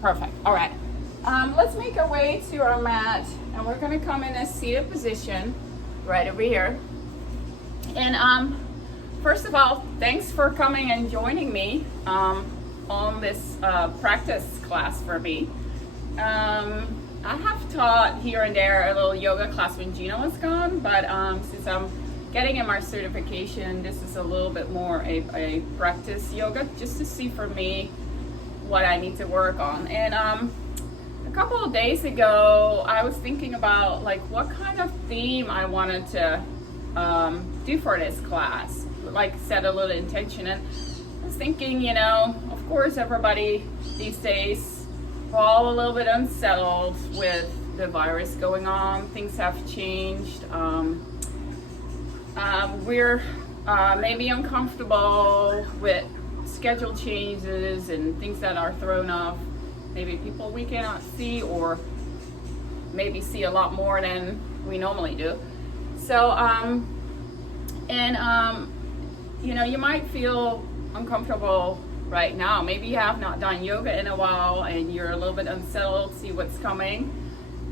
Perfect. All right. Let's make our way to our mat, and we're going to come in a seated position right over here. And first of all, thanks for coming and joining me on this practice class for me. I have taught here and there a little yoga class when Gina was gone, but since I'm getting in my certification, this is a little bit more a practice yoga, just to see for me what I need to work on. And a couple of days ago, I was thinking about like what kind of theme I wanted to do for this class, like set a little intention. And I was thinking, you know, of course everybody these days, we're all a little bit unsettled with the virus going on. Things have changed. We're maybe uncomfortable with schedule changes and things that are thrown off. Maybe people we cannot see, or maybe see a lot more than we normally do. So, you know, you might feel uncomfortable right now. Maybe you have not done yoga in a while and you're a little bit unsettled, see what's coming.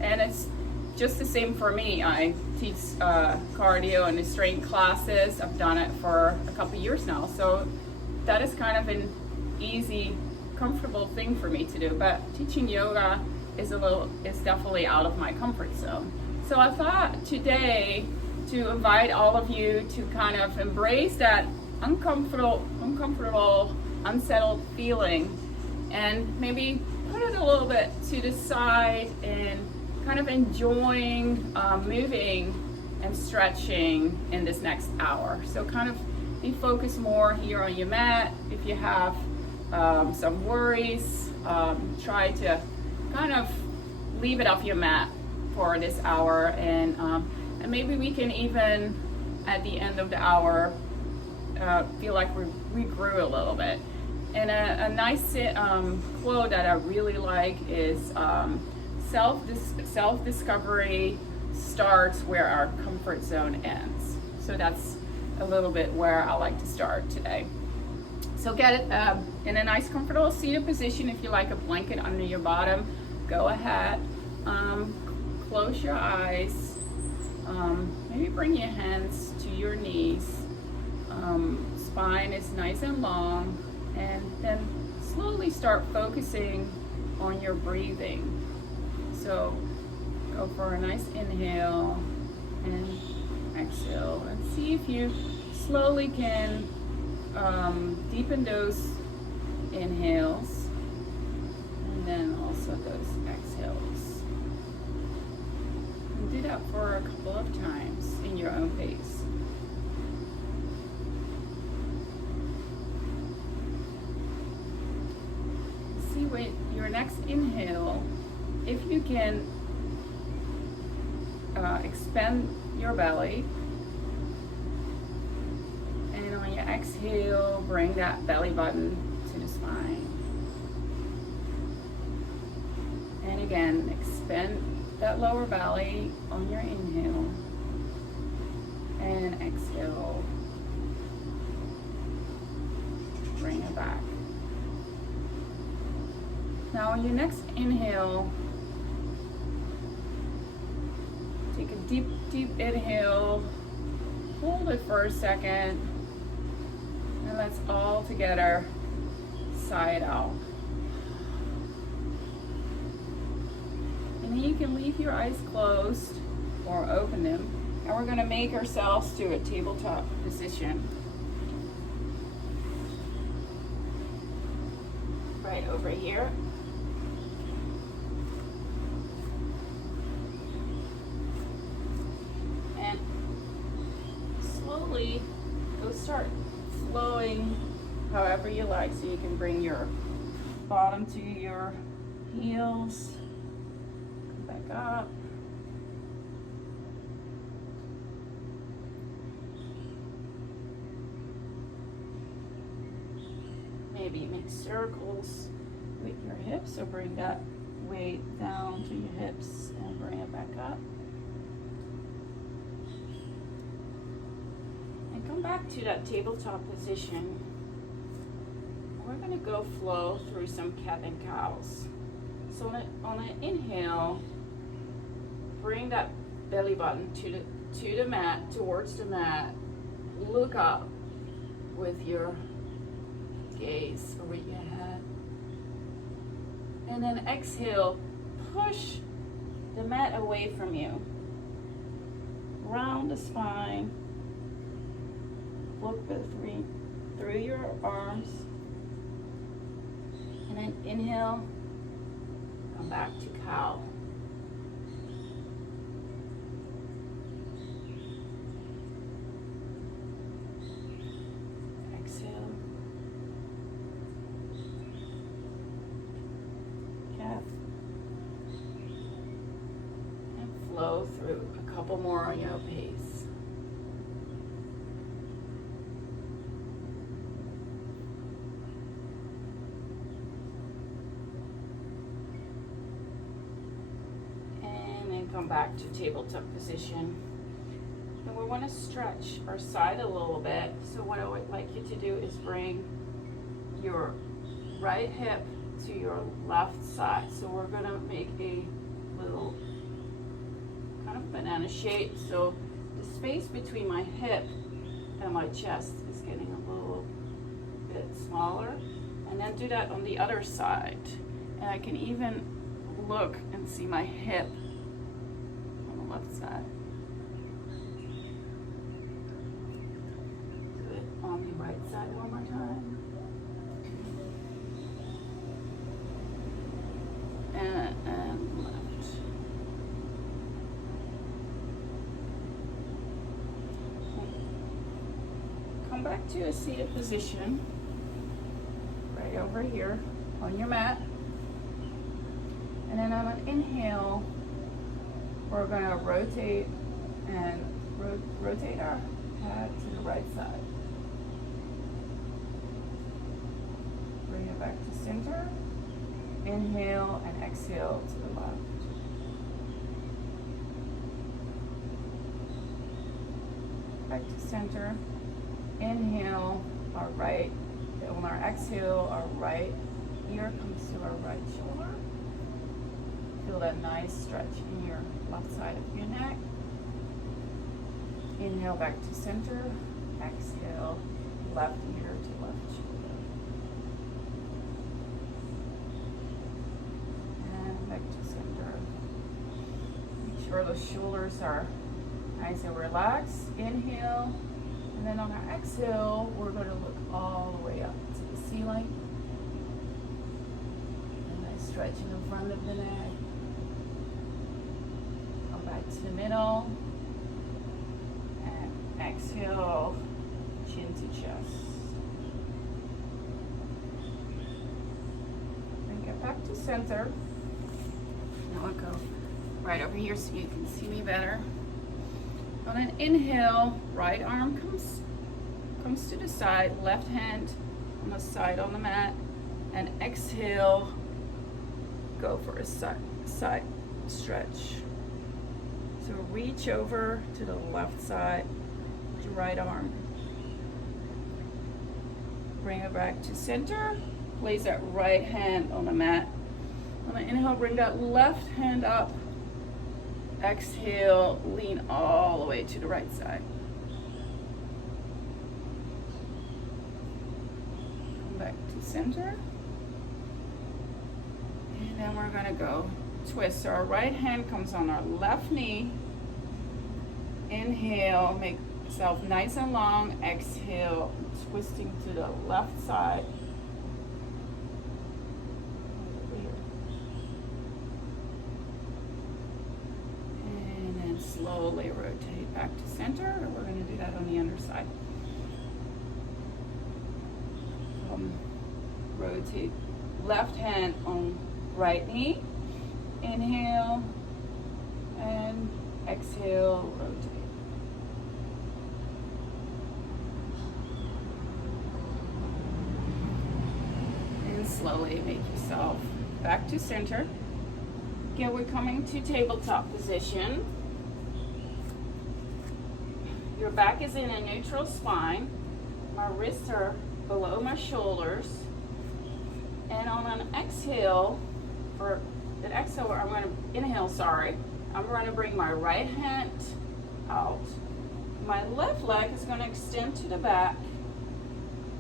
And it's just the same for me. I teach cardio and strength classes. I've done it for a couple years now. So that is kind of an easy, comfortable thing for me to do. But teaching yoga is definitely out of my comfort zone. So I thought today to invite all of you to kind of embrace that uncomfortable, unsettled feeling, and maybe put it a little bit to the side and kind of enjoying moving and stretching in this next hour. So kind of be focused more here on your mat. If you have some worries, try to kind of leave it off your mat for this hour, and maybe we can even at the end of the hour feel like we grew a little bit. And a nice quote that I really like is self-discovery starts where our comfort zone ends. So that's a little bit where I like to start today. So get it in a nice comfortable seated position. If you like a blanket under your bottom, go ahead. Close your eyes. Maybe bring your hands to your knees. Spine is nice and long, and then slowly start focusing on your breathing. So go for a nice inhale and exhale, and see if you slowly can deepen those inhales and then also those exhales. And do that for a couple of times in your own pace. See with your next inhale, if you can expand your belly, and on your exhale, bring that belly button to the spine. And again, expand that lower belly on your inhale, and exhale, bring it back. Now on your next inhale, take a deep, deep inhale, hold it for a second, and let's all together sigh it out. And then you can leave your eyes closed or open them, and we're going to make ourselves to a tabletop position. Right over here. Go start flowing however you like, so you can bring your bottom to your heels, come back up, maybe make circles with your hips, so bring that weight down to your hips and bring it back up. Come back to that tabletop position. We're going to go flow through some cat and cows. So on an inhale, bring that belly button to the mat, towards the mat. Look up with your gaze over your head. And then exhale, push the mat away from you. Round the spine. Look through your arms. And then inhale, come back to cow. Exhale. Cat. And flow through a couple more on your pace. Come back to tabletop position. And we want to stretch our side a little bit. So what I would like you to do is bring your right hip to your left side. So we're going to make a little kind of banana shape. So the space between my hip and my chest is getting a little bit smaller. And then do that on the other side. And I can even look and see my hip left side. Do it on the right side one more time. And left. Come back to a seated position. Right over here on your mat. And then on an inhale, we're going to rotate and rotate our head to the right side. Bring it back to center. Inhale and exhale to the left. Back to center. Inhale, our right. On our exhale, our right ear comes to our right shoulder. Feel that nice stretch in your left side of your neck. Inhale back to center. Exhale, left ear to left shoulder. And back to center. Make sure those shoulders are nice and relaxed. Inhale. And then on our exhale, we're going to look all the way up to the ceiling. A nice stretch in the front of the neck. Back to the middle, and exhale, chin to chest. Bring it back to center. Now I'll go right over here so you can see me better. On an inhale, right arm comes to the side, left hand on the side on the mat, and exhale, go for a side stretch. So reach over to the left side with your right arm. Bring it back to center. Place that right hand on the mat. On the inhale, bring that left hand up. Exhale, lean all the way to the right side. Come back to center. And then we're gonna go twist. So our right hand comes on our left knee. Inhale, make yourself nice and long. Exhale, twisting to the left side. And then slowly rotate back to center. We're going to do that on the underside. Rotate left hand on right knee. Inhale and exhale, rotate. And slowly make yourself back to center. Again, we're coming to tabletop position. Your back is in a neutral spine. My wrists are below my shoulders. And on an exhale, for exhale, I'm gonna inhale, sorry. I'm gonna bring my right hand out. My left leg is gonna extend to the back.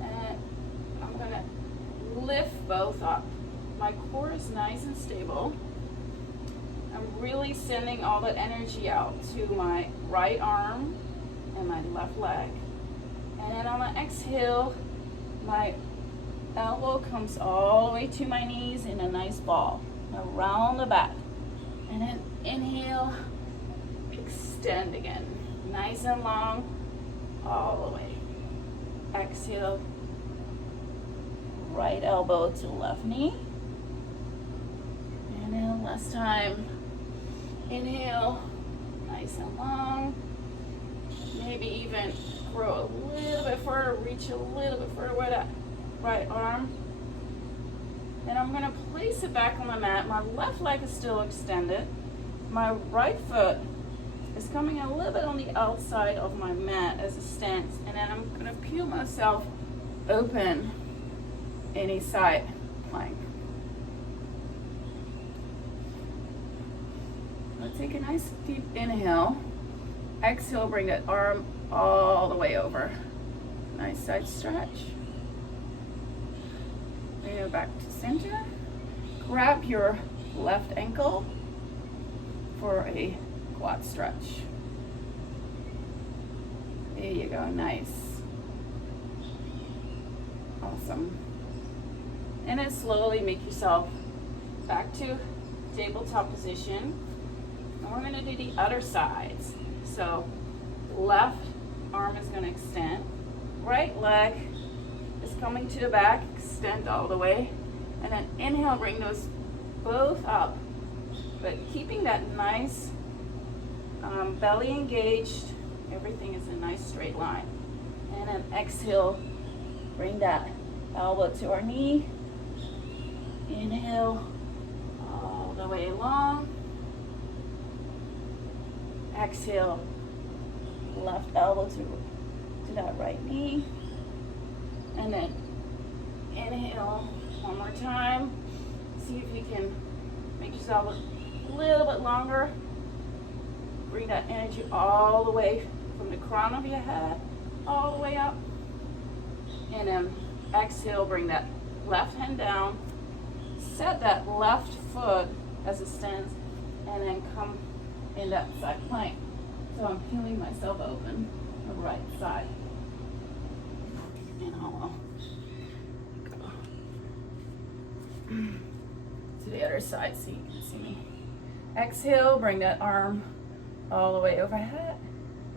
And I'm gonna lift both up. My core is nice and stable. I'm really sending all that energy out to my right arm and my left leg. And then on the exhale, my elbow comes all the way to my knees in a nice ball around the back. And then inhale, extend again, nice and long, all the way. Exhale, right elbow to left knee. And then last time, inhale, nice and long. Maybe even grow a little bit further, reach a little bit further with that right arm. And I'm gonna place it back on the mat. My left leg is still extended. My right foot is coming a little bit on the outside of my mat as a stance. And then I'm gonna peel myself open any side plank. Let's take a nice deep inhale. Exhale, bring that arm all the way over. Nice side stretch. Bring it back to center. Grab your left ankle for a quad stretch. There you go, nice. Awesome. And then slowly make yourself back to tabletop position. And we're gonna do the other sides. So left arm is gonna extend. Right leg is coming to the back, extend all the way. And then inhale, bring those both up. But keeping that nice belly engaged, everything is a nice straight line. And then exhale, bring that elbow to our knee. Inhale, all the way along. Exhale, left elbow to that right knee. And then inhale one more time. See if you can make yourself a little bit longer. Bring that energy all the way from the crown of your head, all the way up. And then exhale, bring that left hand down. Set that left foot as it stands, and then come in that side plank. So I'm peeling myself open, the right side. And I'll go to the other side so you can see me. Exhale, bring that arm all the way overhead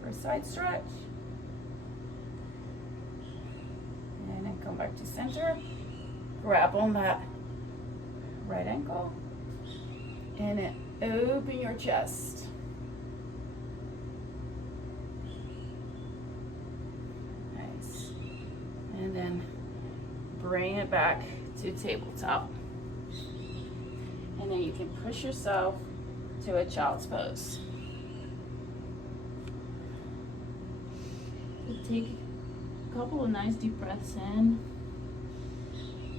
for a side stretch. And then come back to center. Grab on that right ankle. And then open your chest. Nice. And then bring it back to tabletop. And then you can push yourself to a child's pose. So take a couple of nice deep breaths in.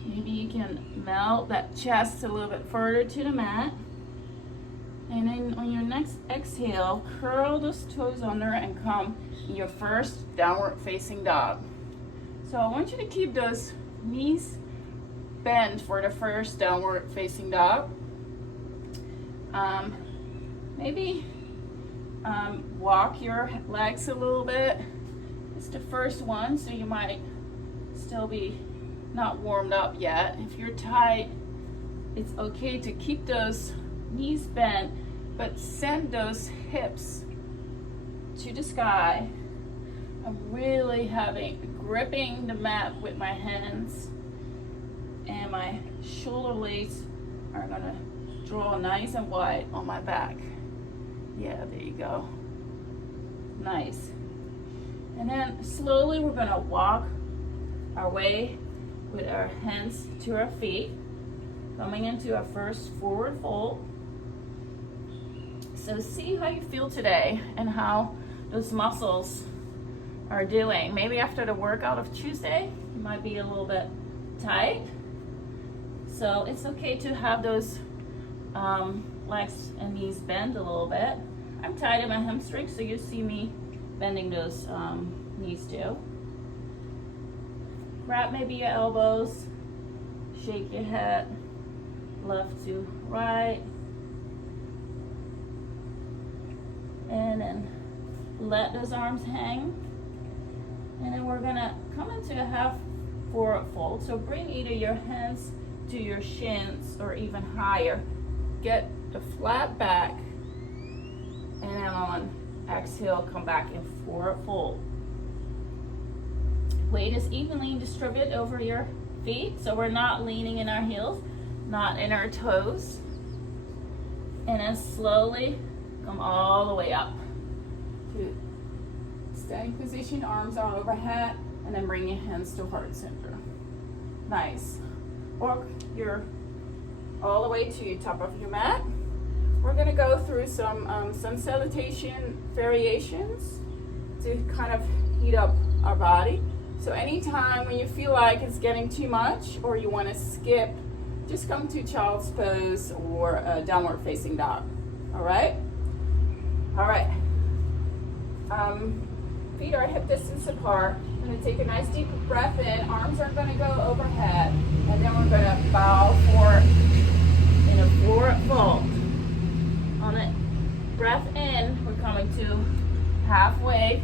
Maybe you can melt that chest a little bit further to the mat. And then on your next exhale, curl those toes under and come in your first downward facing dog. So I want you to keep those knees bent for the first downward facing dog. Maybe walk your legs a little bit. It's the first one, so you might still be not warmed up yet. If you're tight, it's okay to keep those knees bent, but send those hips to the sky. I'm really gripping the mat with my hands, and my shoulder blades are gonna draw nice and wide on my back. Yeah, there you go. Nice. And then slowly we're gonna walk our way with our hands to our feet, coming into our first forward fold. So see how you feel today and how those muscles are doing. Maybe after the workout of Tuesday, you might be a little bit tight. So it's okay to have those legs and knees bend a little bit. I'm tight in my hamstrings, so you see me bending those knees too. Grab maybe your elbows, shake your head left to right, and then let those arms hang. And then we're gonna come into a half forward fold. So bring either your hands to your shins or even higher. Get the flat back, and then on exhale, come back in forward fold. Weight is evenly distributed over your feet, so we're not leaning in our heels, not in our toes. And then slowly come all the way up to standing position, arms are overhead, and then bring your hands to heart center. Nice. Walk your all the way to the top of your mat. We're gonna go through some sun salutation variations to kind of heat up our body. So anytime when you feel like it's getting too much or you want to skip, just come to child's pose or downward facing dog. All right? All right. Feet are hip distance apart. I'm going to take a nice deep breath in. Arms are going to go overhead. And then we're going to bow forward in a forward fold. On a breath in, we're coming to halfway.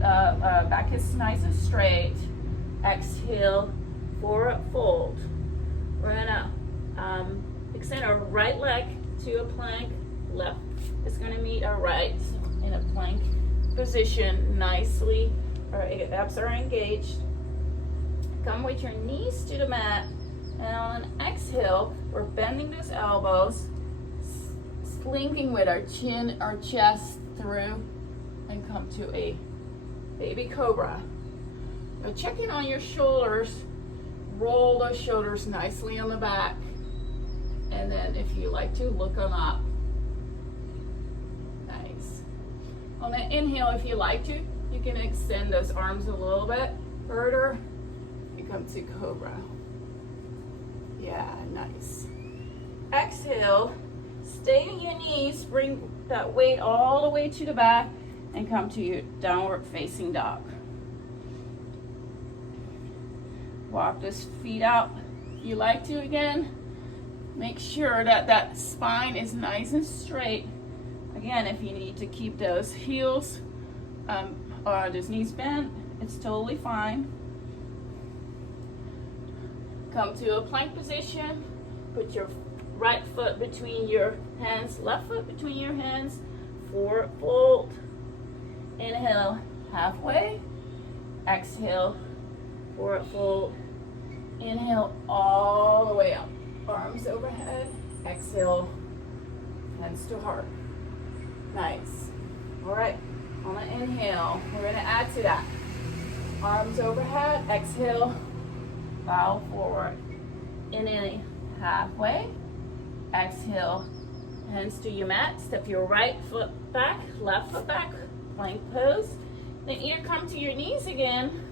Back is nice and straight. Exhale, forward fold. We're gonna extend our right leg to a plank. Left is gonna meet our right in a plank position nicely. Our abs are engaged. Come with your knees to the mat, and on an exhale, we're bending those elbows, slinking with our chin, our chest through, and come to a baby cobra. Now check in on your shoulders. Roll those shoulders nicely on the back. And then if you like to, look on up. Nice. On the inhale, if you like to, you can extend those arms a little bit further. You come to cobra. Yeah, nice. Exhale, stay on your knees, bring that weight all the way to the back, and come to your downward facing dog. Walk those feet out if you like to again. Make sure that that spine is nice and straight. Again, if you need to keep those heels or those knees bent, it's totally fine. Come to a plank position. Put your right foot between your hands, left foot between your hands. Forward fold. Inhale, halfway. Exhale, forward fold. Inhale, all the way up. Arms overhead. Exhale, hands to heart. Nice. All right, on the inhale, we're gonna add to that. Arms overhead. Exhale, bow forward. Inhale, halfway. Exhale, hands to your mat. Step your right foot back, left foot back. Plank pose. Then either come to your knees again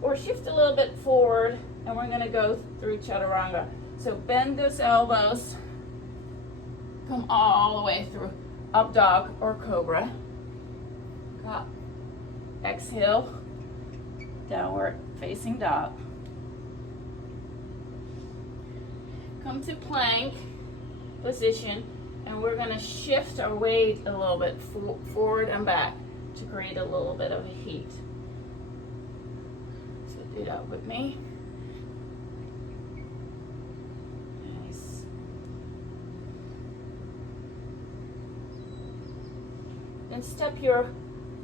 or shift a little bit forward, and we're going to go through chaturanga. So bend those elbows, come all the way through up dog or cobra. Up. Exhale, downward facing dog. Come to plank position, and we're going to shift our weight a little bit forward and back to create a little bit of a heat. So do that with me. Nice. Then step your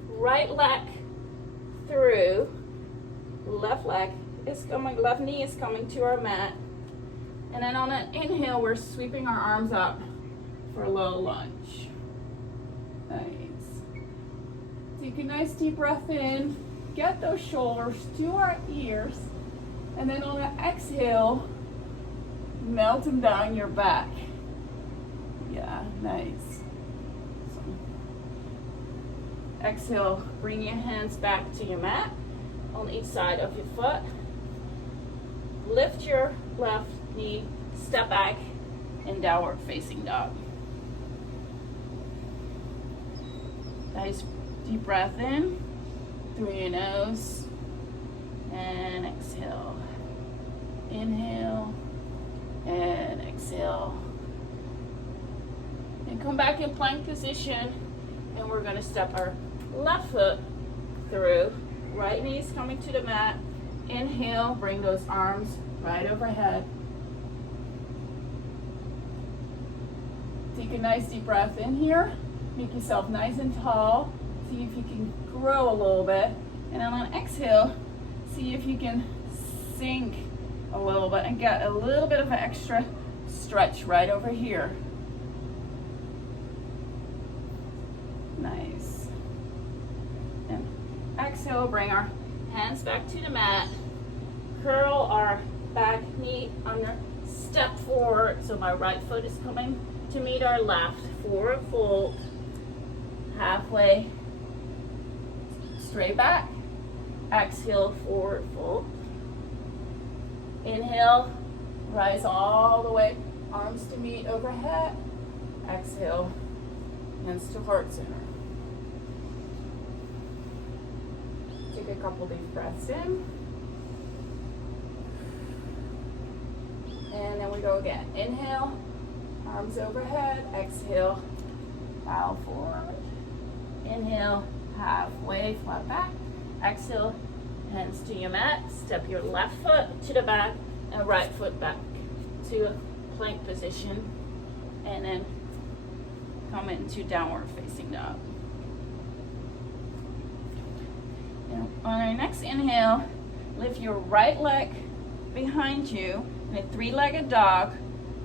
right leg through. Left leg is coming, left knee is coming to our mat. And then on an inhale, we're sweeping our arms up for a low lunge. Nice. Take a nice deep breath in. Get those shoulders to our ears. And then on an exhale, melt them down your back. Yeah, nice. So, exhale, bring your hands back to your mat on each side of your foot. Lift your left knee, step back, in downward facing dog. Nice deep breath in through your nose and exhale. Inhale and exhale. And come back in plank position, and we're going to step our left foot through. Right knee's coming to the mat. Inhale, bring those arms right overhead. Take a nice deep breath in here. Make yourself nice and tall. See if you can grow a little bit. And then on exhale, see if you can sink a little bit and get a little bit of an extra stretch right over here. Nice. And exhale, bring our hands back to the mat. Curl our back knee under, step forward so my right foot is coming to meet our left. Forward fold, halfway, straight back. Exhale, forward fold. Inhale, rise all the way, arms to meet overhead. Exhale, hands to heart center. Take a couple deep breaths in. And then we go again. Inhale, arms overhead. Exhale, bow forward. Inhale, halfway, flat back. Exhale, hands to your mat. Step your left foot to the back and right foot back to a plank position. And then come into downward facing dog. And on our next inhale, lift your right leg behind you in a three-legged dog.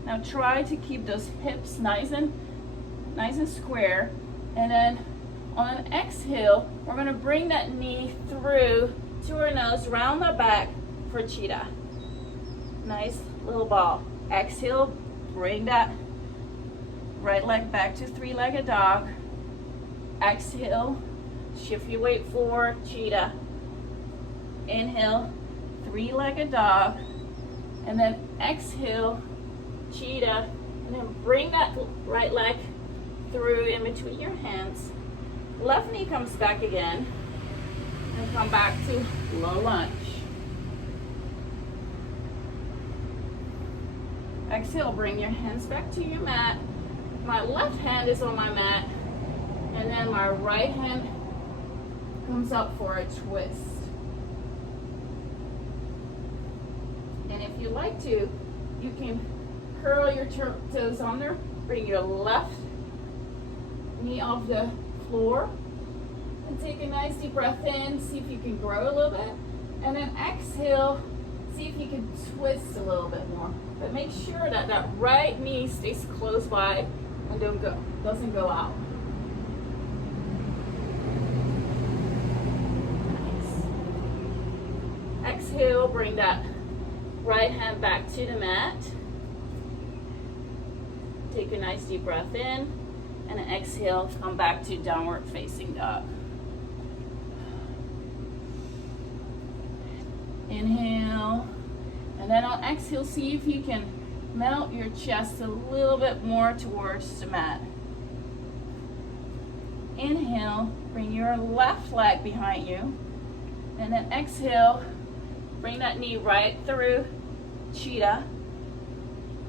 Now try to keep those hips nice and square. And then on an exhale, we're going to bring that knee through to our nose, round the back for cheetah. Nice little ball. Exhale, bring that right leg back to three-legged dog. Exhale, shift your weight forward, cheetah. Inhale, three-legged dog. And then exhale, cheetah. And then bring that right leg through in between your hands. Left knee comes back again. And come back to low lunge. Exhale, bring your hands back to your mat. My left hand is on my mat. And then my right hand comes up for a twist. And if you like to, you can curl your toes under, bring your left knee off the floor, and take a nice deep breath in, see if you can grow a little bit, and then exhale, see if you can twist a little bit more. But make sure that that right knee stays close by and doesn't go out. Nice. Exhale, bring that right hand back to the mat. Take a nice deep breath in, and exhale, come back to downward facing dog. Inhale, and then on exhale, see if you can melt your chest a little bit more towards the mat. Inhale, bring your left leg behind you, and then exhale, bring that knee right through cheetah.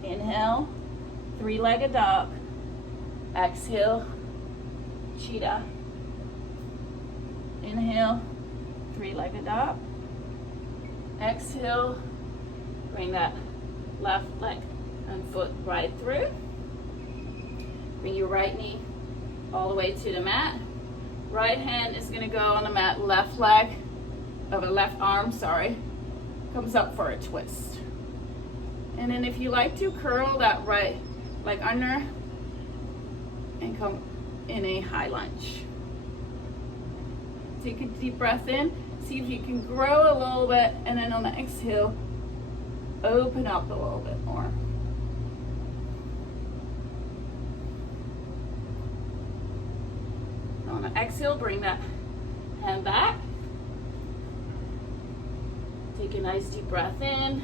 Inhale, three-legged dog. Exhale, cheetah. Inhale, three-legged dog. Exhale, bring that left leg and foot right through. Bring your right knee all the way to the mat. Right hand is going to go on the mat. Left arm, comes up for a twist. And then if you like to, curl that right leg under and come in a high lunge. Take a deep breath in. See if you can grow a little bit, and then on the exhale, open up a little bit more. On the exhale, bring that hand back. Take a nice deep breath in,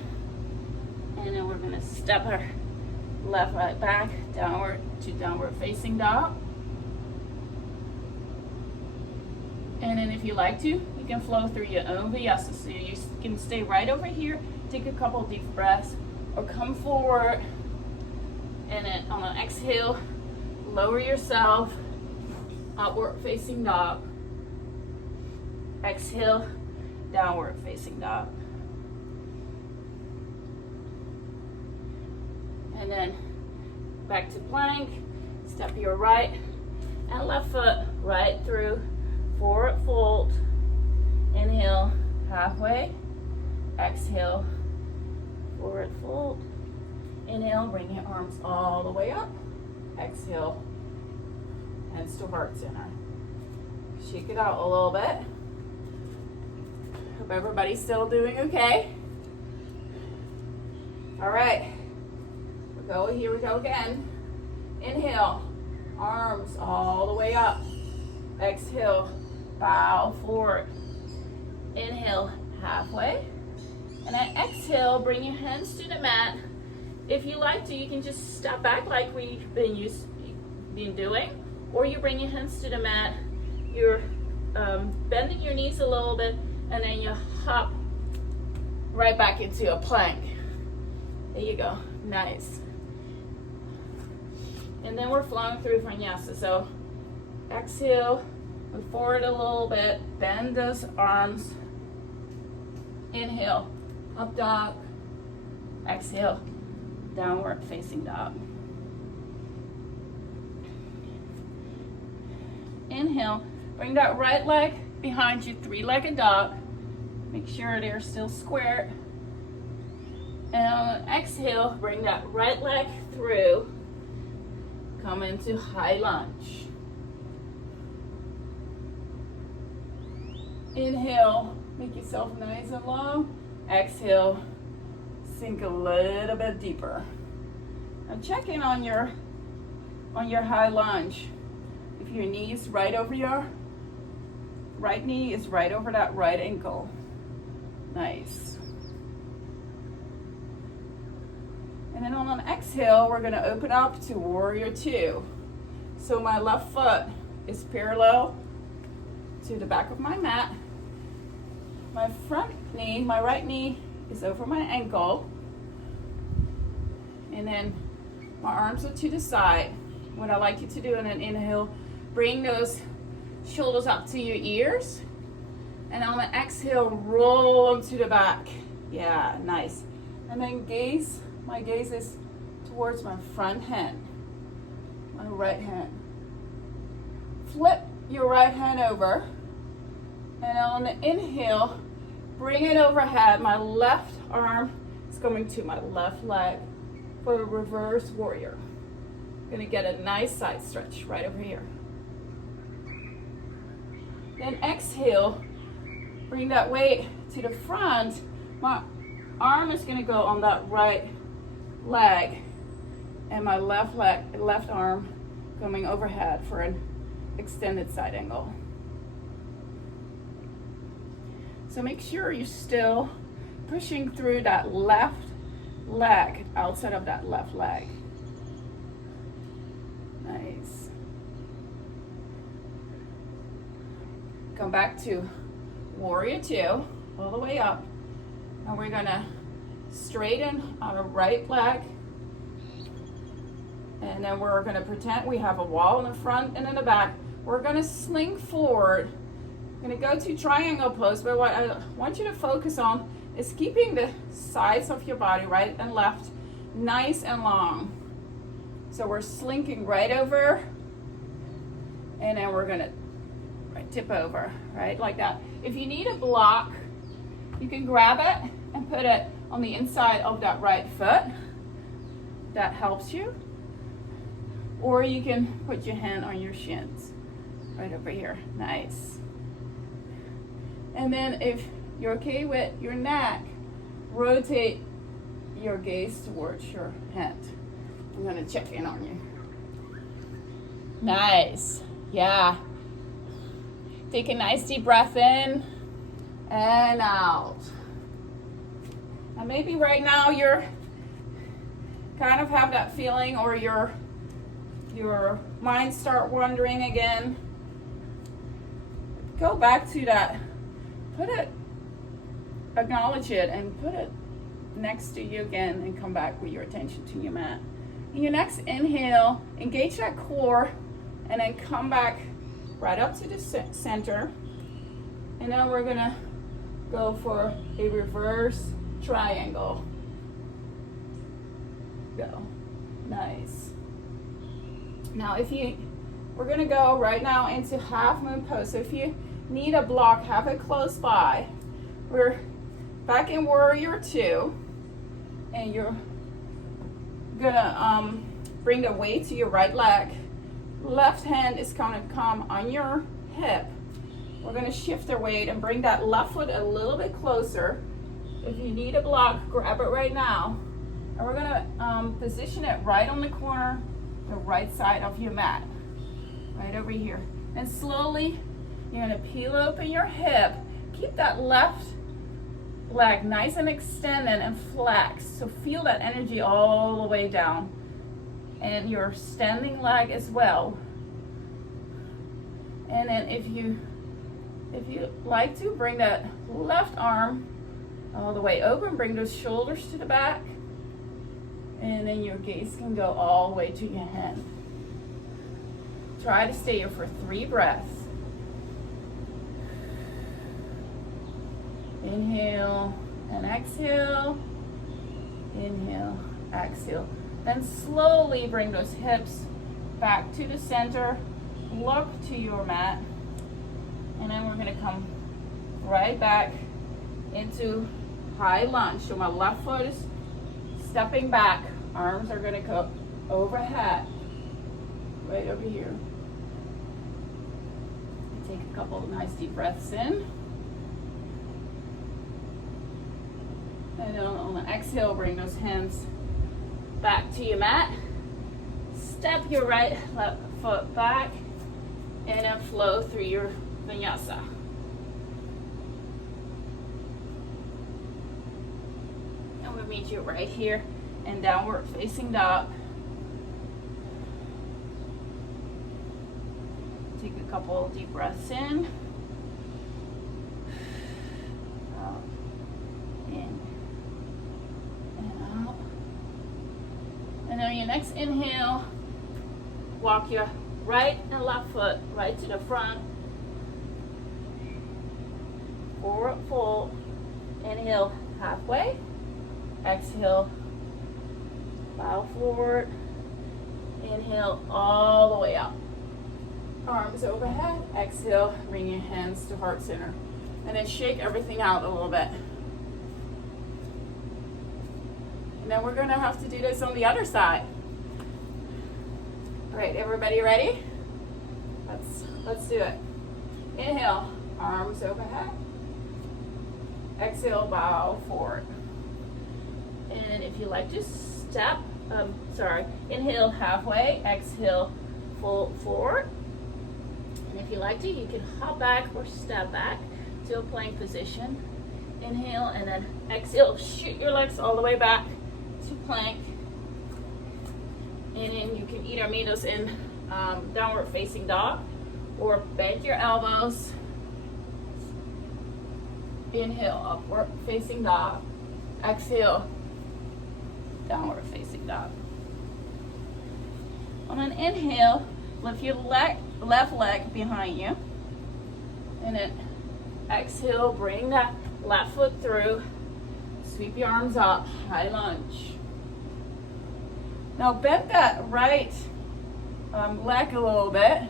and then we're going to step our left leg back, downward to downward facing dog. And then if you like to, you can flow through your own Vinyasa. So you can stay right over here, take a couple deep breaths, or come forward, and then on an exhale, lower yourself, upward facing dog. Exhale, downward facing dog. And then back to plank, step your right and left foot right through, forward fold. Inhale, halfway. Exhale, forward fold. Inhale, bring your arms all the way up. Exhale, hands to heart center. Shake it out a little bit. Hope everybody's still doing okay. All right, here we go again. Inhale, arms all the way up. Exhale, bow forward. Inhale, halfway. And then exhale, bring your hands to the mat. If you like to, you can just step back like we've been doing, or you bring your hands to the mat. You're bending your knees a little bit, and then you hop right back into a plank. There you go, nice. And then we're flowing through Vinyasa. So exhale, move forward a little bit, bend those arms. Inhale, up dog. Exhale, downward facing dog. Inhale, bring that right leg behind you, three-legged dog. Make sure they're still square. And on an exhale, bring that right leg through. Come into high lunge. Inhale, make yourself nice and long. Exhale, sink a little bit deeper. Now check in on your high lunge. If your knee is right over your right knee is right over that right ankle. Nice. And then on an exhale, we're gonna open up to Warrior Two. So my left foot is parallel to the back of my mat. My front knee, my right knee is over my ankle. And then my arms are to the side. What I like you to do in an inhale, bring those shoulders up to your ears. And on the exhale, roll them to the back. Yeah, nice. And then my gaze is towards my front hand, my right hand. Flip your right hand over. And on the inhale, bring it overhead. My left arm is going to my left leg for a reverse warrior. Gonna get a nice side stretch right over here. Then exhale, bring that weight to the front. My arm is gonna go on that right leg, and my left arm coming overhead for an extended side angle. So make sure you're still pushing through that left leg, outside of that left leg. Nice. Come back to Warrior Two, all the way up. And we're gonna straighten our right leg. And then we're gonna pretend we have a wall in the front and in the back. We're gonna sling forward. Gonna go to triangle pose, but what I want you to focus on is keeping the sides of your body, right and left, nice and long. So we're slinking right over, and then we're gonna tip over, right, like that. If you need a block, you can grab it and put it on the inside of that right foot. That helps you. Or you can put your hand on your shins, right over here, nice. And then if you're okay with your neck, rotate your gaze towards your hand. I'm gonna check in on you. Nice, yeah. Take a nice deep breath in and out. Now maybe right now you're kind of have that feeling, or your mind start wandering again, go back to that. Put it, acknowledge it, and put it next to you again, and come back with your attention to your mat. In your next inhale, engage that core, and then come back right up to the center. And then we're gonna go for a reverse triangle. Go. Nice. Now we're gonna go right now into half moon pose. So if you need a block, have it close by. We're back in warrior 2, and you're gonna bring the weight to your right leg. Left hand is gonna come on your hip. We're gonna shift the weight and bring that left foot a little bit closer. If you need a block, grab it right now. And we're gonna position it right on the corner, the right side of your mat, right over here. And slowly, you're gonna peel open your hip. Keep that left leg nice and extended and flex. So feel that energy all the way down. And your standing leg as well. And then if you like to, bring that left arm all the way open, bring those shoulders to the back, and then your gaze can go all the way to your hand. Try to stay here for 3 breaths. Inhale and exhale. Inhale, exhale. Then slowly bring those hips back to the center. Look to your mat. And then we're gonna come right back into high lunge. So my left foot is stepping back. Arms are gonna go overhead, right over here. Take a couple of nice deep breaths in. And then on the exhale, bring those hands back to your mat. Step your right left foot back, and then flow through your Vinyasa. And we'll meet you right here in downward facing dog. Take a couple deep breaths in. Out. In. And out. And on your next inhale, walk your right and left foot right to the front. Forward fold. Inhale halfway. Exhale, bow forward. Inhale all the way up. Arms overhead. Exhale, bring your hands to heart center. And then shake everything out a little bit. And then we're gonna have to do this on the other side. All right, everybody ready? Let's do it. Inhale, arms overhead. Exhale, bow forward. And if you like to step, inhale halfway, exhale, fold forward. And if you like to, you can hop back or step back to a plank position. Inhale and then exhale, shoot your legs all the way back to plank. And then you can either meet us in downward facing dog, or bend your elbows. Inhale, upward facing dog. Exhale, downward facing dog. On an inhale, lift your left leg behind you. And then exhale, bring that left foot through. Sweep your arms up, high lunge. Now bend that right leg a little bit,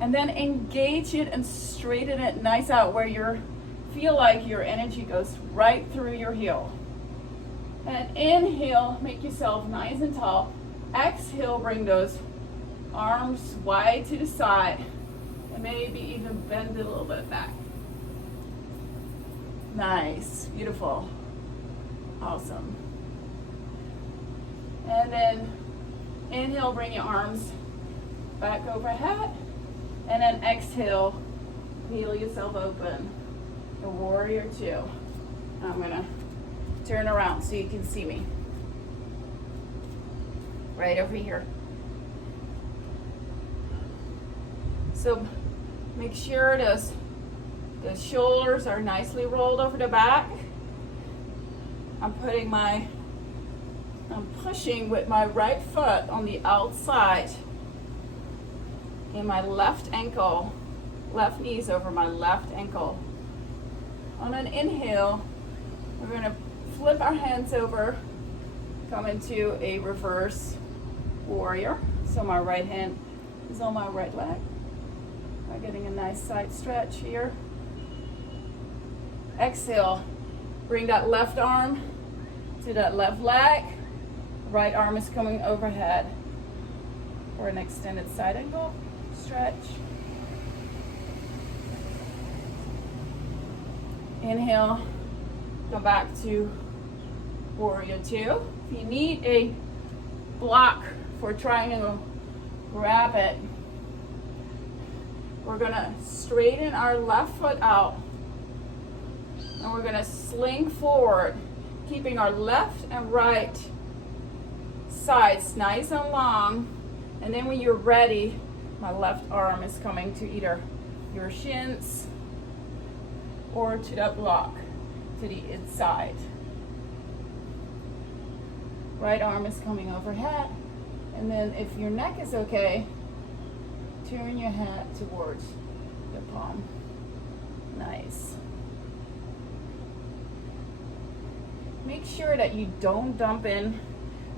and then engage it and straighten it nice out where you feel like your energy goes right through your heel. And inhale, make yourself nice and tall. Exhale, bring those arms wide to the side, and maybe even bend it a little bit back. Nice, beautiful, awesome. And then inhale, bring your arms back overhead, and then exhale, peel yourself open. The warrior 2. I'm gonna turn around so you can see me. right over here. So make sure the shoulders are nicely rolled over the back. I'm pushing with my right foot on the outside and my left ankle, left knees over my left ankle. On an inhale, we're going to flip our hands over, come into a reverse warrior. So my right hand is on my right leg. I'm getting a nice side stretch here. Exhale, bring that left arm to that left leg. Right arm is coming overhead for an extended side angle stretch. Inhale, come back to warrior two. If you need a block for triangle, grab it. We're gonna straighten our left foot out and we're gonna sling forward, keeping our left and right sides nice and long. And then when you're ready, my left arm is coming to either your shins or to that block to the inside. Right arm is coming overhead. And then if your neck is okay, turn your head towards the palm. Nice. Make sure that you don't dump in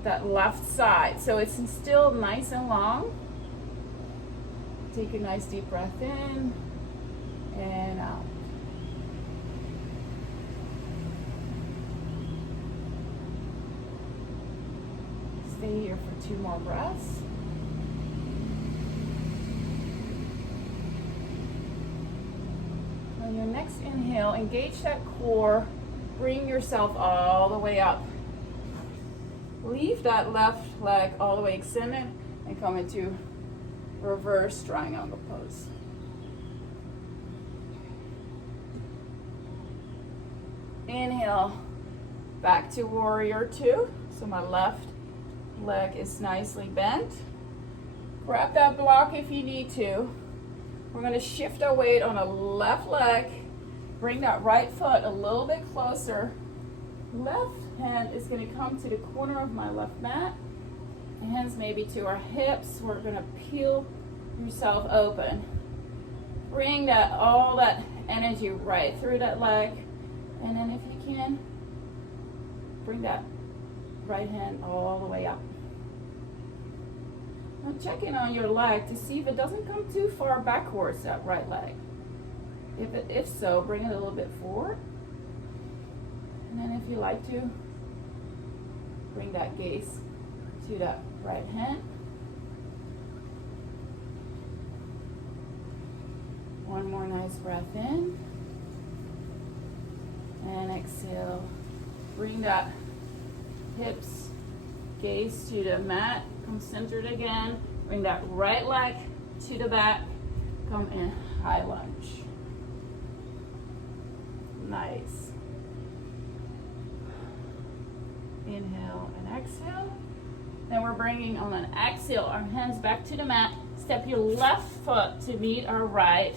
that left side. So it's still nice and long. Take a nice deep breath in and out. Stay here for 2 more breaths. On your next inhale, engage that core. Bring yourself all the way up. Leave that left leg all the way extended and come into reverse triangle pose. Inhale, back to warrior two. So my left leg is nicely bent. Grab that block if you need to. We're going to shift our weight on a left leg. Bring that right foot a little bit closer. Left hand is going to come to the corner of my left mat. Hands maybe to our hips. We're going to peel yourself open. Bring all that energy right through that leg. And then if you can, bring that right hand all the way up. Now check in on your leg to see if it doesn't come too far backwards, that right leg. If so, bring it a little bit forward. And then if you like to, bring that gaze to that right hand. One more nice breath in. And exhale. Bring that hips, gaze to the mat. Come centered again. Bring that right leg to the back. Come in high lunge. Nice. Inhale and exhale. Then we're bringing on an exhale our hands back to the mat. Step your left foot to meet our right.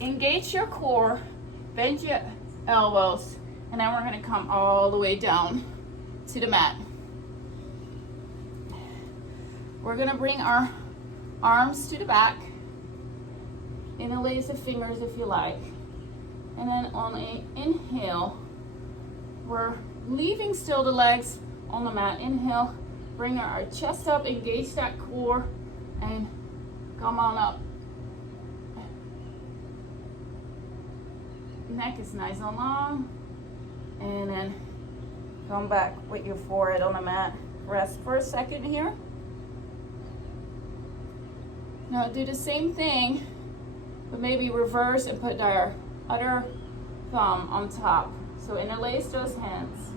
Engage your core. Bend your elbows. And then we're going to come all the way down to the mat. We're going to bring our arms to the back. Interlace the fingers if you like. And then on an inhale, we're leaving still the legs on the mat. Inhale, bring our chest up, engage that core, and come on up. Neck is nice and long. And then come back with your forehead on the mat. Rest for a second here. Now do the same thing, but maybe reverse and put our other thumb on top. So interlace those hands.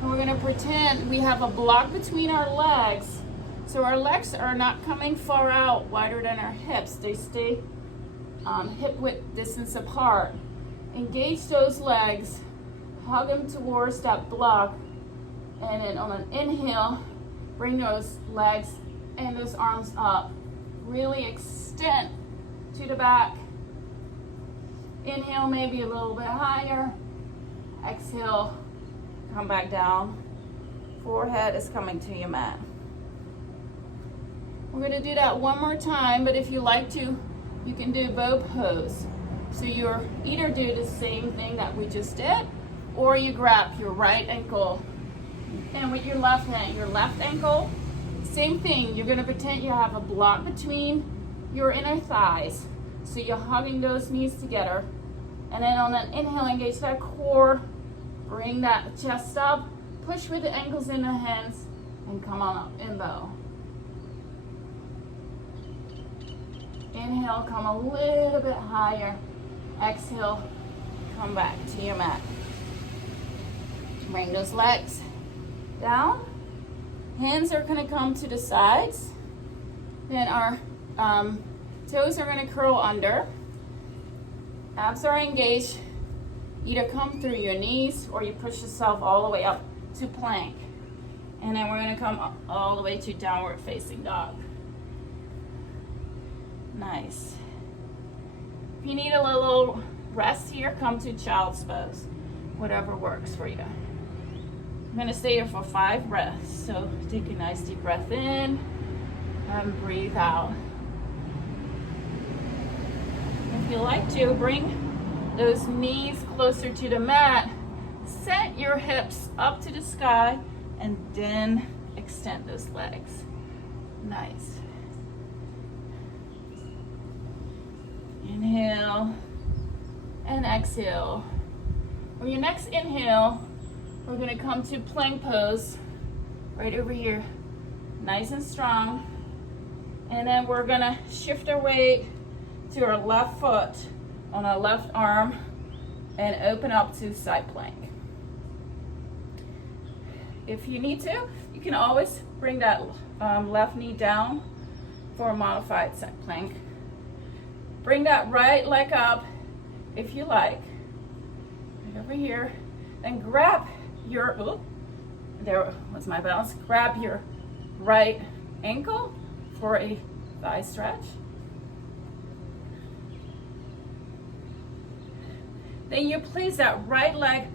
And we're going to pretend we have a block between our legs. So our legs are not coming far out, wider than our hips. They stay hip width distance apart. Engage those legs. Hug them towards that block. And then on an inhale, bring those legs and those arms up. Really extend to the back. Inhale, maybe a little bit higher. Exhale, come back down. Forehead is coming to your mat. We're going to do that one more time, but if you like to, you can do bow pose. So you're either do the same thing that we just did, or you grab your right ankle and with your left hand, your left ankle, same thing. You're going to pretend you have a block between your inner thighs. So you're hugging those knees together. And then on an inhale, engage that core. Bring that chest up. Push with the ankles in the hands and come on up in bow. Inhale, come a little bit higher. Exhale, come back to your mat. Bring those legs down. Hands are going to come to the sides. Then our toes are going to curl under. Abs are engaged. Either come through your knees or you push yourself all the way up to plank. And then we're going to come all the way to downward facing dog. Nice. If you need a little rest here, come to child's pose. Whatever works for you. I'm going to stay here for 5 breaths. So take a nice deep breath in and breathe out. If you like to, bring those knees closer to the mat. Set your hips up to the sky and then extend those legs. Nice. Inhale and exhale. On your next inhale, we're going to come to plank pose right over here. Nice and strong. And then we're going to shift our weight to our left foot on our left arm and open up to side plank. If you need to, you can always bring that left knee down for a modified side plank. Bring that right leg up if you like. Right over here. Then grab your, there was my balance. Grab your right ankle for a thigh stretch. Then you place that right leg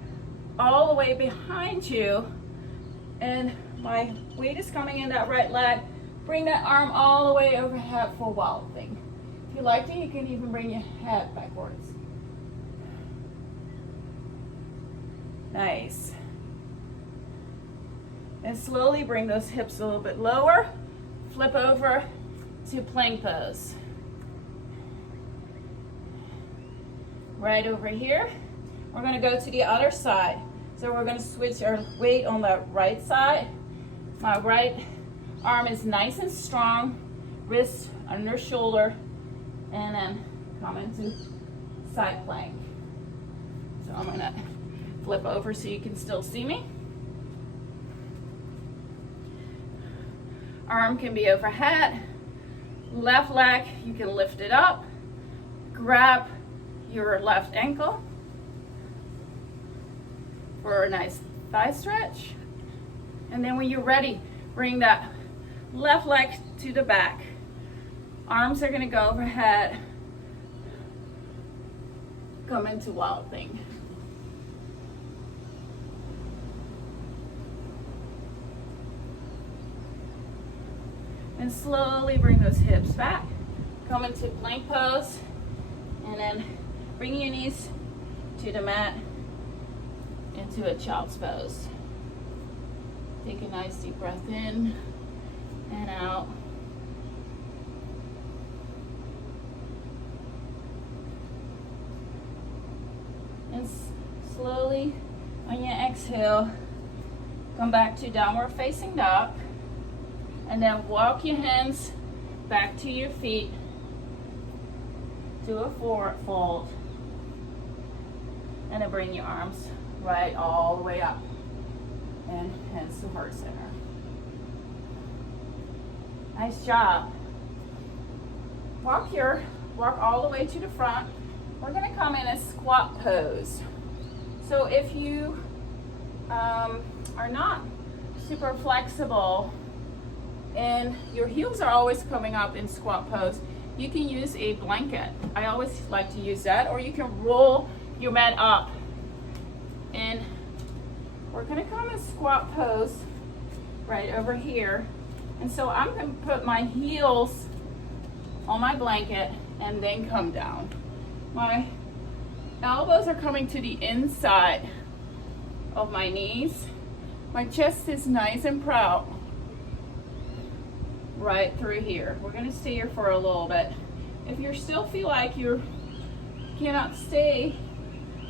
all the way behind you, and my weight is coming in that right leg. Bring that arm all the way overhead for wild thing. If you like to, you can even bring your head backwards. Nice. And slowly bring those hips a little bit lower. Flip over to plank pose. Right over here, we're going to go to the other side. So we're going to switch our weight on the right side. My right arm is nice and strong, wrist under shoulder, and then come into side plank. So I'm going to flip over so you can still see me. Arm can be overhead. Left leg, you can lift it up. Grab your left ankle for a nice thigh stretch. And then when you're ready, bring that left leg to the back. Arms are going to go overhead. Come into wild thing. And slowly bring those hips back. Come into plank pose. And then bring your knees to the mat into a child's pose. Take a nice deep breath in and out. And slowly on your exhale, come back to downward facing dog. And then walk your hands back to your feet. Do a forward fold. And then bring your arms right all the way up. And hands to heart center. Nice job. Walk all the way to the front. We're going to come in a squat pose. So if you are not super flexible and your heels are always coming up in squat pose, you can use a blanket. I always like to use that, or you can roll your mat up. And we're gonna come in squat pose right over here. And so I'm gonna put my heels on my blanket and then come down. My elbows are coming to the inside of my knees. My chest is nice and proud right through here. We're gonna stay here for a little bit. If you still feel like you cannot stay,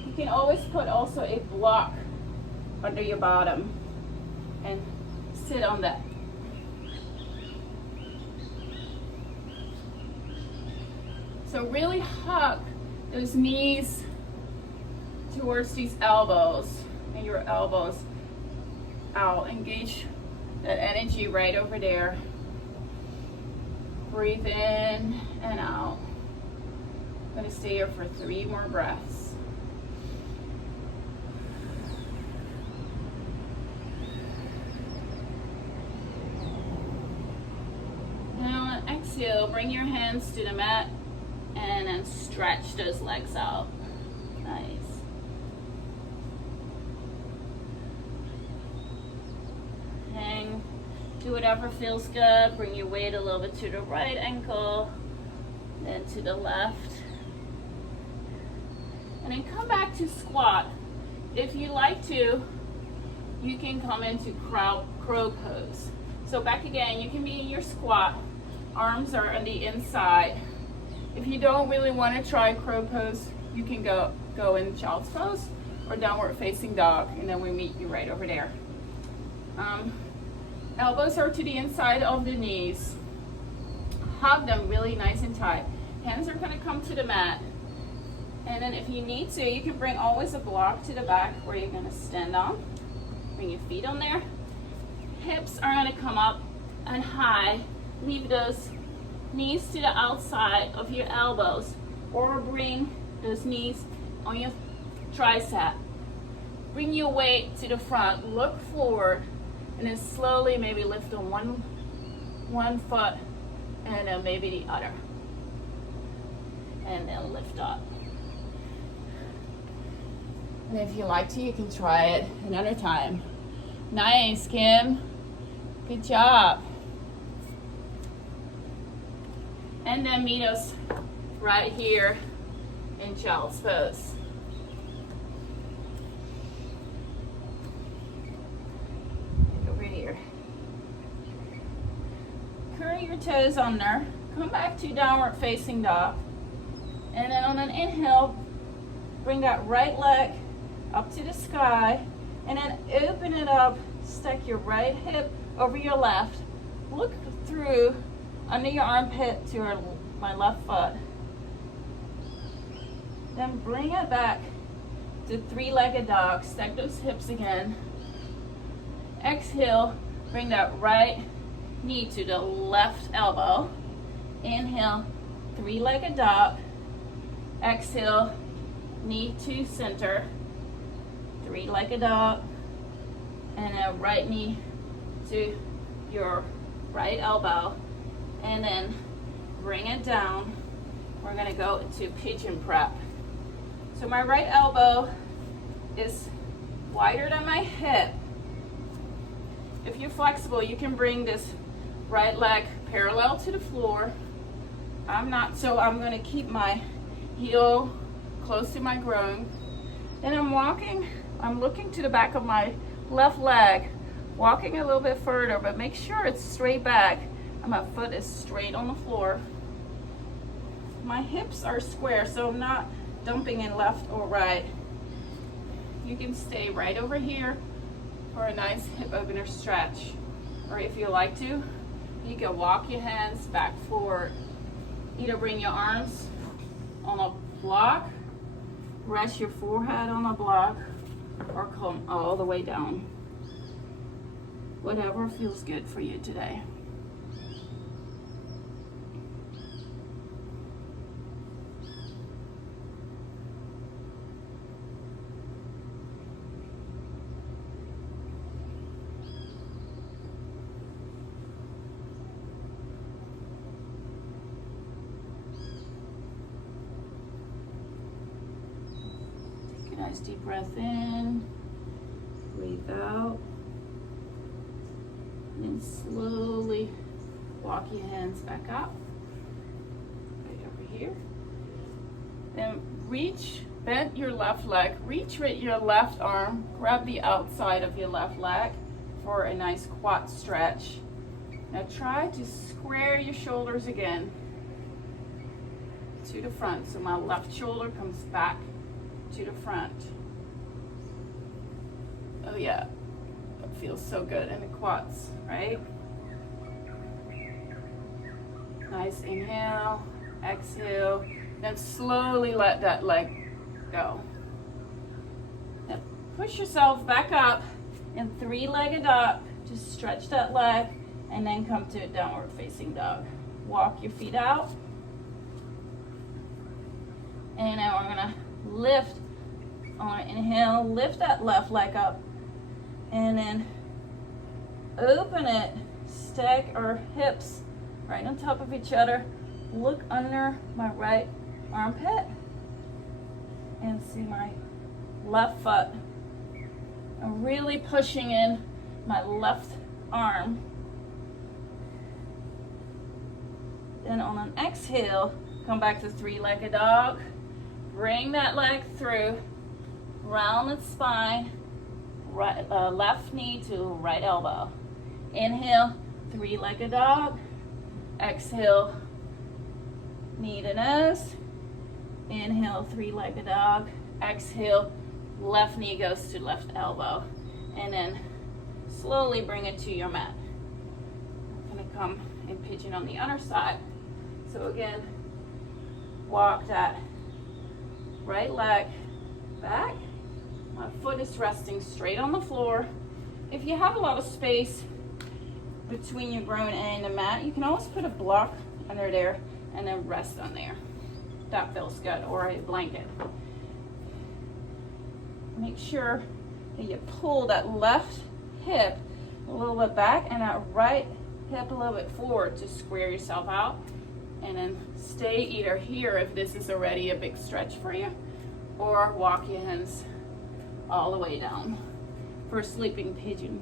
you can always put also a block under your bottom and sit on that. So really hug those knees towards these elbows and your elbows out. Engage that energy right over there. Breathe in and out. I'm going to stay here for 3 more breaths. Now on exhale, bring your hands to the mat and then stretch those legs out. Nice. Hang. Do whatever feels good. Bring your weight a little bit to the right ankle, then to the left. And then come back to squat. If you like to, you can come into crow pose. So back again, you can be in your squat. Arms are on the inside. If you don't really want to try crow pose, you can go in child's pose or downward facing dog, and then we meet you right over there. Elbows are to the inside of the knees. Hug them really nice and tight. Hands are going to come to the mat. And then if you need to, you can bring always a block to the back where you're going to stand on. Bring your feet on there. Hips are going to come up and high. Leave those knees to the outside of your elbows, or bring those knees on your tricep. Bring your weight to the front. Look forward. And then slowly maybe lift on one foot and then maybe the other. And then lift up. And if you like to, you can try it another time. Nice, Kim. Good job. And then meet us right here in child's pose. Curl your toes under. Come back to downward facing dog. And then on an inhale, bring that right leg up to the sky. And then open it up. Stack your right hip over your left. Look through under your armpit to my left foot. Then bring it back to 3-legged dog. Stack those hips again. Exhale, bring that right knee to the left elbow. Inhale, 3-legged dog. Exhale, knee to center. 3-legged dog. And then right knee to your right elbow. And then bring it down. We're going to go into pigeon prep. So my right elbow is wider than my hip. If you're flexible, you can bring this right leg parallel to the floor. I'm not, so I'm going to keep my heel close to my groin. Then I'm looking to the back of my left leg, walking a little bit further, but make sure it's straight back and my foot is straight on the floor. My hips are square, so I'm not dumping in left or right. You can stay right over here for a nice hip opener stretch. Or if you like to, you can walk your hands back forward. Either bring your arms on a block, rest your forehead on a block, or come all the way down. Whatever feels good for you today. Nice deep breath in, breathe out, and then slowly walk your hands back up, right over here. Then bend your left leg, reach with your left arm, grab the outside of your left leg for a nice quad stretch. Now try to square your shoulders again to the front, so my left shoulder comes back to the front. Oh yeah, that feels so good in the quads, right? Nice inhale, exhale, then slowly let that leg go. Now push yourself back up in three-legged dog. Just stretch that leg and then come to a downward facing dog. Walk your feet out. And now we're gonna lift on an inhale, lift that left leg up, and then open it, stack our hips right on top of each other. Look under my right armpit and see my left foot. I'm really pushing in my left arm. Then on an exhale, come back to three-legged dog. Bring that leg through, round the spine, right, left knee to right elbow. Inhale, three-legged dog. Exhale, knee to nose. Inhale, three-legged dog. Exhale, left knee goes to left elbow. And then slowly bring it to your mat. I'm gonna come and pigeon on the other side. So again, walk that right leg back. My foot is resting straight on the floor. If you have a lot of space between your groin and the mat, you can always put a block under there and then rest on there. That feels good, or a blanket. Make sure that you pull that left hip a little bit back and that right hip a little bit forward to square yourself out. And then stay either here if this is already a big stretch for you, or walk your hands all the way down for sleeping pigeon.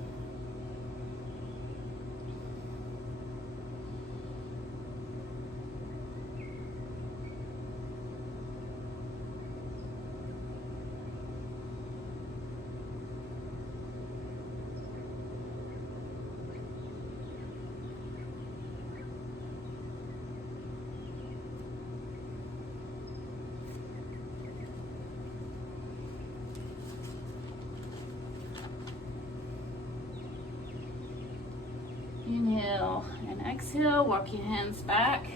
Inhale and exhale, walk your hands back.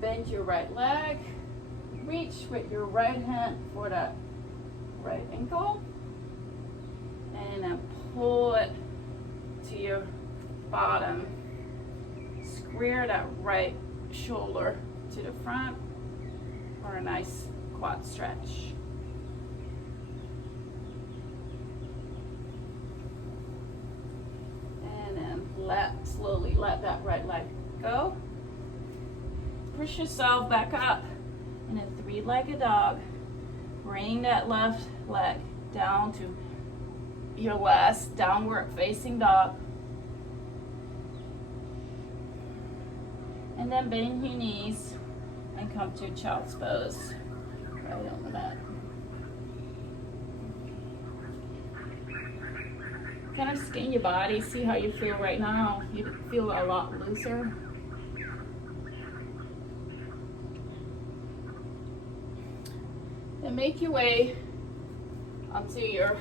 Bend your right leg. Reach with your right hand for that right ankle. And then pull it to your bottom. Square that right shoulder to the front for a nice quad stretch. Slowly let that right leg go. Push yourself back up in a three-legged dog. Bring that left leg down to your last downward facing dog. And then bend your knees and come to child's pose right on the mat. Kind of scan your body, see how you feel right now. You feel a lot looser. Then make your way onto your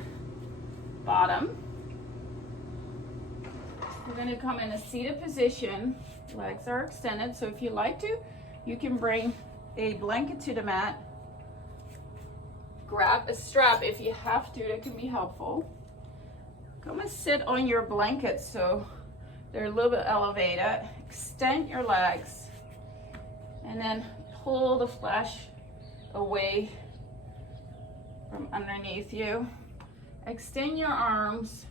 bottom. We're going to come in a seated position. Legs are extended, so if you like to, you can bring a blanket to the mat. Grab a strap if you have to, that can be helpful. Come and sit on your blanket so they're a little bit elevated. Extend your legs and then pull the flesh away from underneath you. Extend your arms.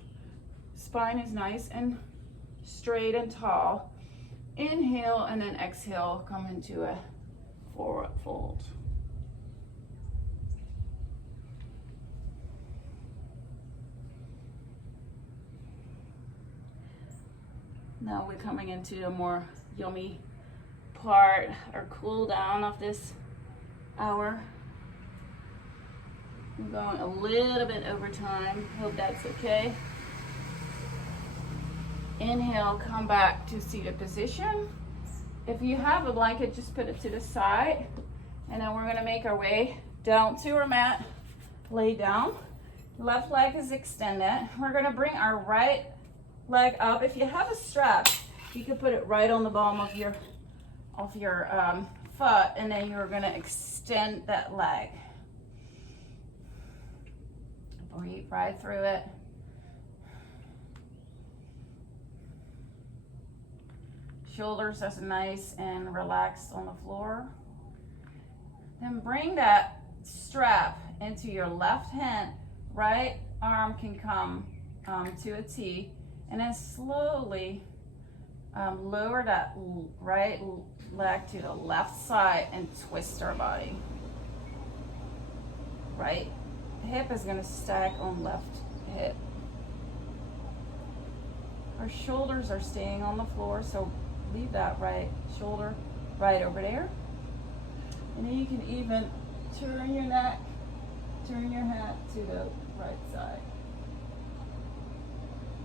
Spine is nice and straight and tall. Inhale and then exhale, come into a forward fold. Now we're coming into a more yummy part or cool down of this hour. I'm going a little bit over time. Hope that's okay. Inhale, come back to seated position. If you have a blanket, just put it to the side. And then we're gonna make our way down to our mat. Lay down. Left leg is extended. We're gonna bring our right leg up. If you have a strap, you can put it right on the bottom of your foot, and then you're gonna extend that leg. Breathe right through it. Shoulders as nice and relaxed on the floor. Then bring that strap into your left hand. Right arm can come to a T, and then slowly lower that right leg to the left side and twist our body. Right hip is going to stack on left hip. Our shoulders are staying on the floor, so leave that right shoulder right over there. And then you can even turn your neck, turn your head to the right side.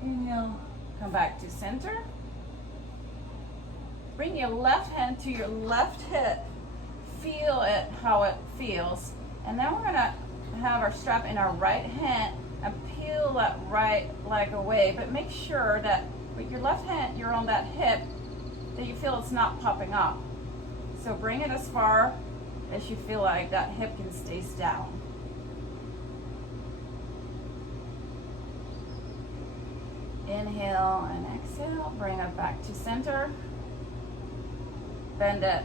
Inhale, come back to center. Bring your left hand to your left hip. Feel it, how it feels. And then we're gonna have our strap in our right hand and peel that right leg away. But make sure that with your left hand, you're on that hip, that you feel it's not popping up. So bring it as far as you feel like that hip can stay down. Inhale and exhale, bring it back to center. Bend it,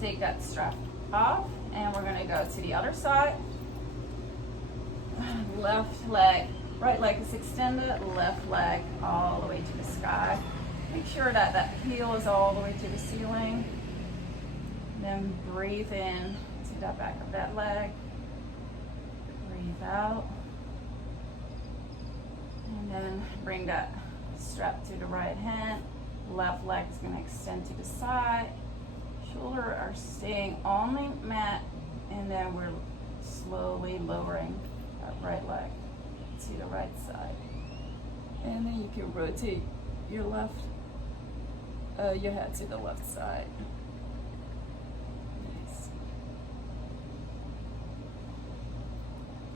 take that strap off, and we're gonna go to the other side. Left leg, right leg is extended, left leg all the way to the sky. Make sure that that heel is all the way to the ceiling. And then breathe in to the back of that leg. Breathe out. And then bring that strap to the right hand. Left leg is going to extend to the side. Shoulders are staying on the mat. And then we're slowly lowering that right leg to the right side. And then you can rotate your your head to the left side. Nice.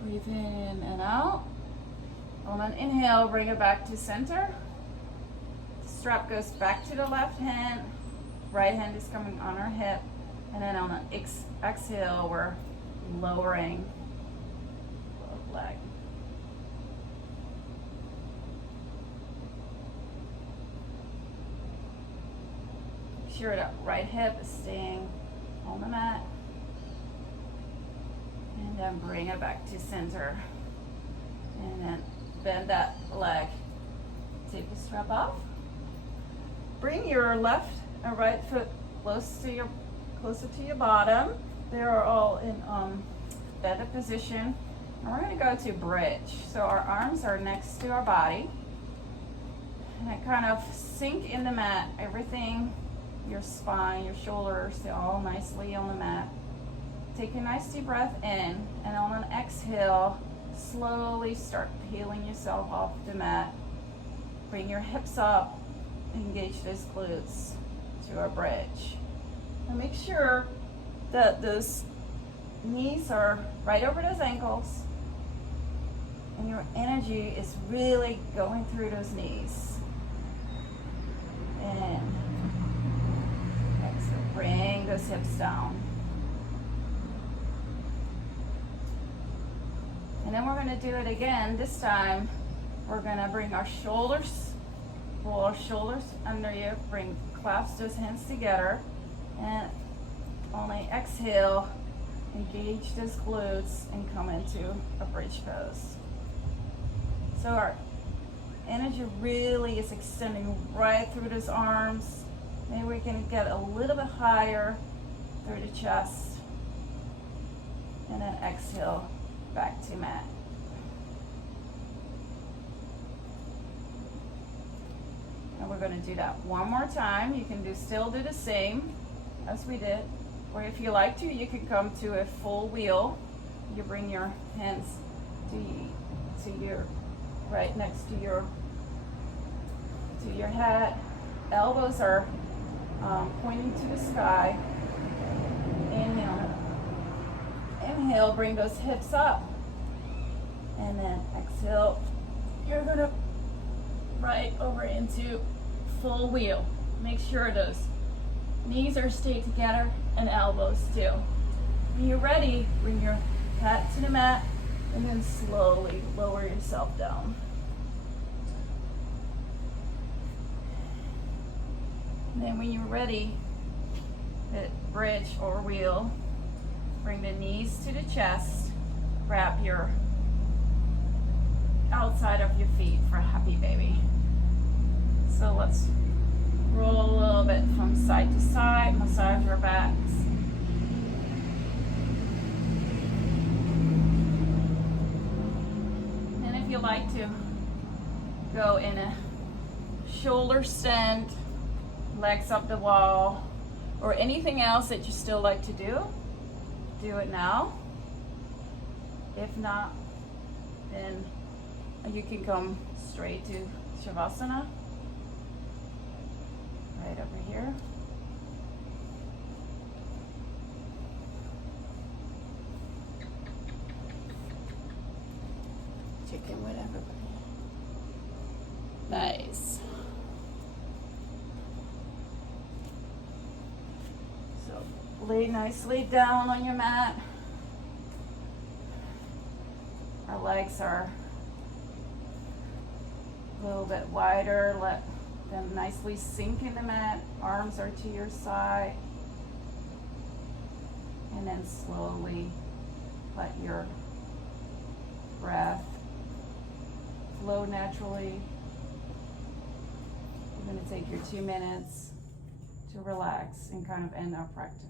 Breathe in and out. On an inhale, bring it back to center. Strap goes back to the left hand. Right hand is coming on our hip. And then on an exhale, we're lowering the leg. Make sure that right hip is staying on the mat. And then bring it back to center. And then bend that leg. Take the strap off. Bring your left and right foot closer to your bottom. They are all in bended position. And we're going to go to bridge. So our arms are next to our body. And I kind of sink in the mat. Everything, your spine, your shoulders, they're all nicely on the mat. Take a nice deep breath in, and on an exhale, slowly start peeling yourself off the mat. Bring your hips up, engage those glutes to our bridge. And make sure that those knees are right over those ankles, and your energy is really going through those knees. And exhale, bring those hips down. And then we're going to do it again. This time, we're going to bring our shoulders, pull our shoulders under you, clasp those hands together, and on the exhale, engage those glutes and come into a bridge pose. So our energy really is extending right through those arms. Maybe we can get a little bit higher through the chest, and then exhale back to mat. And We're going to do that one more time. You can still do the same as we did. Or if you like to, you can come to a full wheel. You bring your hands to your right next to your head. Elbows are pointing to the sky. Inhale. Inhale, bring those hips up. And then exhale. You're gonna right over into full wheel. Make sure those knees are stayed together and elbows too. When you're ready, bring your head to the mat and then slowly lower yourself down. And then when you're ready, hit bridge or wheel. Bring the knees to the chest. Grab your outside of your feet for a happy baby. So let's roll a little bit from side to side, massage your backs. And if you like to go in a shoulder stand, legs up the wall, or anything else that you still like to do it now. If not, then you can come straight to Shavasana, right over here. Chicken with everybody. Nice. So lay nicely down on your mat. Our legs are a little bit wider. Let them nicely sink in the mat. Arms are to your side. And then slowly let your breath flow naturally. We're going to take your 2 minutes to relax and kind of end our practice.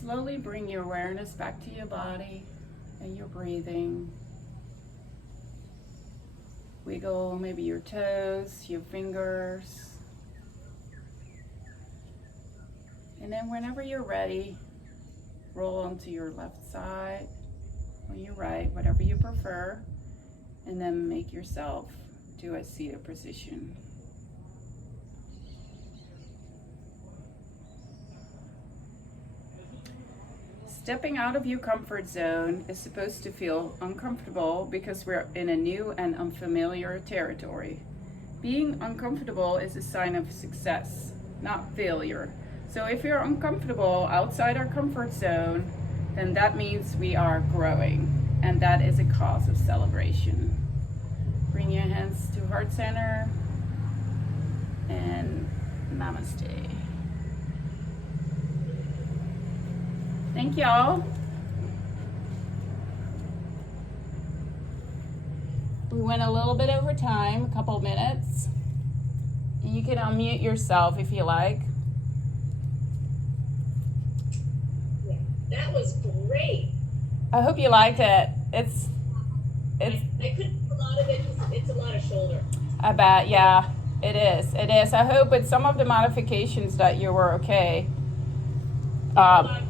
Slowly bring your awareness back to your body and your breathing. Wiggle maybe your toes, your fingers. And then whenever you're ready, roll onto your left side or your right, whatever you prefer, and then make yourself to a seated position. Stepping out of your comfort zone is supposed to feel uncomfortable because we're in a new and unfamiliar territory. Being uncomfortable is a sign of success, not failure. So if you're uncomfortable outside our comfort zone, then that means we are growing, and that is a cause of celebration. Bring your hands to heart center and namaste. Thank y'all. We went a little bit over time, a couple minutes. You can unmute yourself if you like. Yeah, that was great. I hope you liked it. It's I couldn't do a lot of it because it's a lot of shoulder. I bet, yeah, it is. It is. I hope with some of the modifications that you were okay. I'm